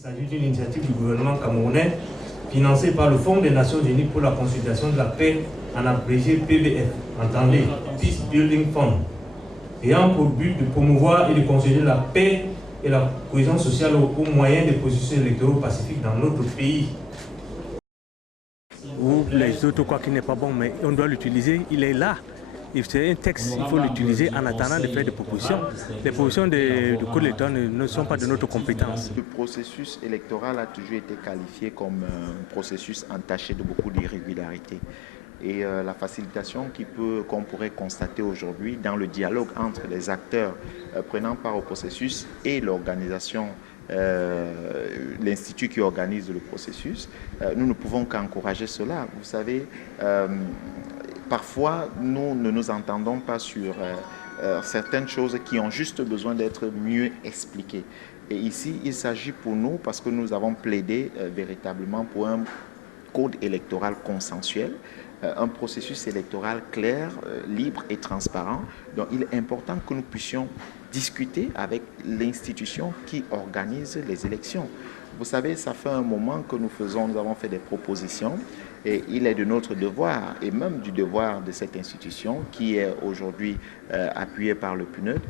Il s'agit d'une initiative du gouvernement camerounais financée par le Fonds des Nations Unies pour la consolidation de la paix, en abrégé PBF, entendez, Peace Building Fund, ayant pour but de promouvoir et de consolider la paix et la cohésion sociale au moyen des processus électoraux pacifiques dans notre pays. Ou les autres, quoi qui n'est pas bon, mais on doit l'utiliser, il est là. C'est un texte, il faut l'utiliser en attendant de faire des propositions. Les propositions du code électoral ne sont pas de notre compétence. Le processus électoral a toujours été qualifié comme un processus entaché de beaucoup d'irrégularités. Et la facilitation qu'on pourrait constater aujourd'hui dans le dialogue entre les acteurs prenant part au processus et l'organisation, l'institut qui organise le processus, nous ne pouvons qu'encourager cela. Vous savez, parfois, nous ne nous entendons pas sur certaines choses qui ont juste besoin d'être mieux expliquées. Et ici, il s'agit pour nous, parce que nous avons plaidé véritablement pour un code électoral consensuel, un processus électoral clair, libre et transparent. Donc, il est important que nous puissions discuter avec l'institution qui organise les élections. Vous savez, ça fait un moment que nous avons fait des propositions et il est de notre devoir et même du devoir de cette institution qui est aujourd'hui appuyée par le PNUD,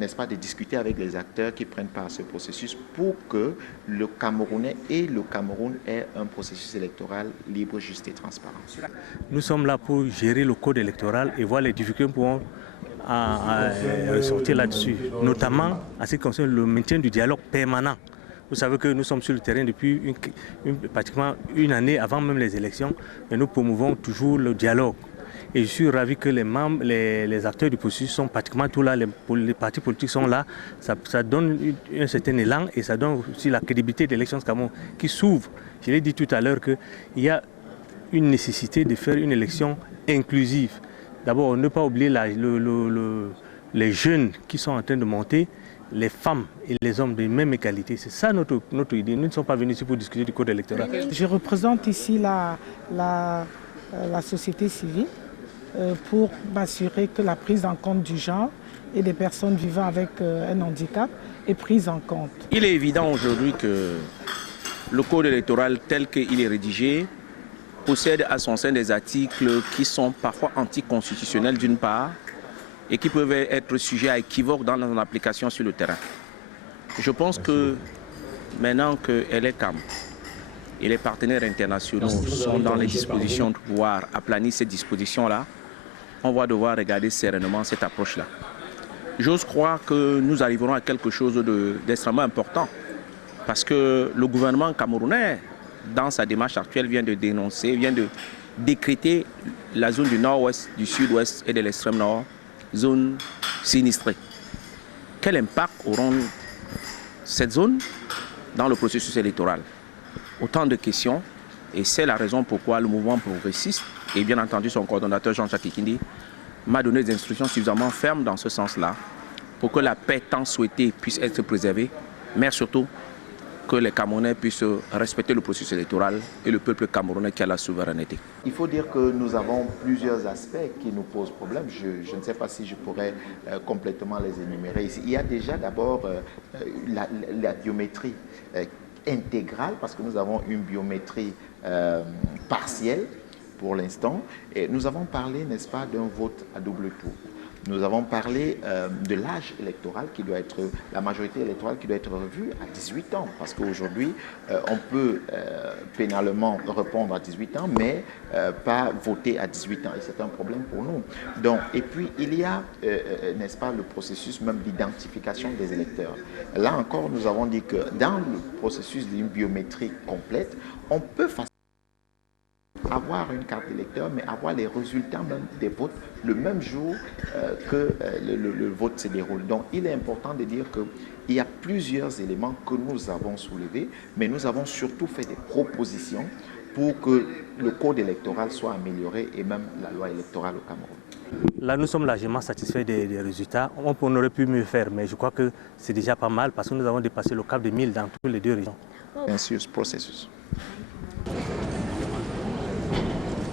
n'est-ce pas, de discuter avec les acteurs qui prennent part à ce processus pour que le Camerounais et le Cameroun aient un processus électoral libre, juste et transparent. Nous sommes là pour gérer le code électoral et voir les difficultés pour ressortir là-dessus, notamment en ce qui concerne le maintien du dialogue permanent. Vous savez que nous sommes sur le terrain depuis pratiquement une année avant même les élections et nous promouvons toujours le dialogue. Et je suis ravi que les acteurs du processus sont pratiquement tous là, les partis politiques sont là. Ça donne un certain élan et ça donne aussi la crédibilité de l'élection Cameroun qui s'ouvre. Je l'ai dit tout à l'heure qu'il y a une nécessité de faire une élection inclusive. D'abord, ne pas oublier les jeunes qui sont en train de monter, les femmes et les hommes de même égalité. C'est ça notre idée. Nous ne sommes pas venus ici pour discuter du code électoral. Je représente ici la société civile pour m'assurer que la prise en compte du genre et des personnes vivant avec un handicap est prise en compte. Il est évident aujourd'hui que le code électoral tel qu'il est rédigé possède à son sein des articles qui sont parfois anticonstitutionnels d'une part et qui peuvent être sujets à équivoque dans son application sur le terrain. Je pense que maintenant qu'elle est calme et les partenaires internationaux sont dans les dispositions de pouvoir aplanir ces dispositions-là, on va devoir regarder sereinement cette approche-là. J'ose croire que nous arriverons à quelque chose d'extrêmement important parce que le gouvernement camerounais, dans sa démarche actuelle, vient de dénoncer, vient de décréter la zone du nord-ouest, du sud-ouest et de l'extrême nord, zone sinistrée. Quel impact auront cette zone dans le processus électoral? Autant de questions et c'est la raison pourquoi le mouvement progressiste et bien entendu son coordonnateur Jean-Jacques Ekindi m'a donné des instructions suffisamment fermes dans ce sens-là pour que la paix tant souhaitée puisse être préservée, mais surtout que les Camerounais puissent respecter le processus électoral et le peuple camerounais qui a la souveraineté. Il faut dire que nous avons plusieurs aspects qui nous posent problème. Je ne sais pas si je pourrais complètement les énumérer ici. Il y a déjà d'abord la biométrie intégrale, parce que nous avons une biométrie partielle pour l'instant. Et nous avons parlé, n'est-ce pas, d'un vote à double tour. Nous avons parlé de l'âge électoral qui doit être, la majorité électorale qui doit être revue à 18 ans. Parce qu'aujourd'hui, on peut pénalement répondre à 18 ans, mais pas voter à 18 ans. Et c'est un problème pour nous. Donc, et puis, il y a, n'est-ce pas, le processus même d'identification des électeurs. Là encore, nous avons dit que dans le processus d'une biométrie complète, on peut avoir une carte d'électeur, mais avoir les résultats même des votes le même jour que le vote se déroule. Donc, il est important de dire qu'il y a plusieurs éléments que nous avons soulevés, mais nous avons surtout fait des propositions pour que le code électoral soit amélioré et même la loi électorale au Cameroun. Là, nous sommes largement satisfaits des résultats. On aurait pu mieux faire, mais je crois que c'est déjà pas mal parce que nous avons dépassé le cap de 1000 dans toutes les deux régions. Bien sûr, ce processus.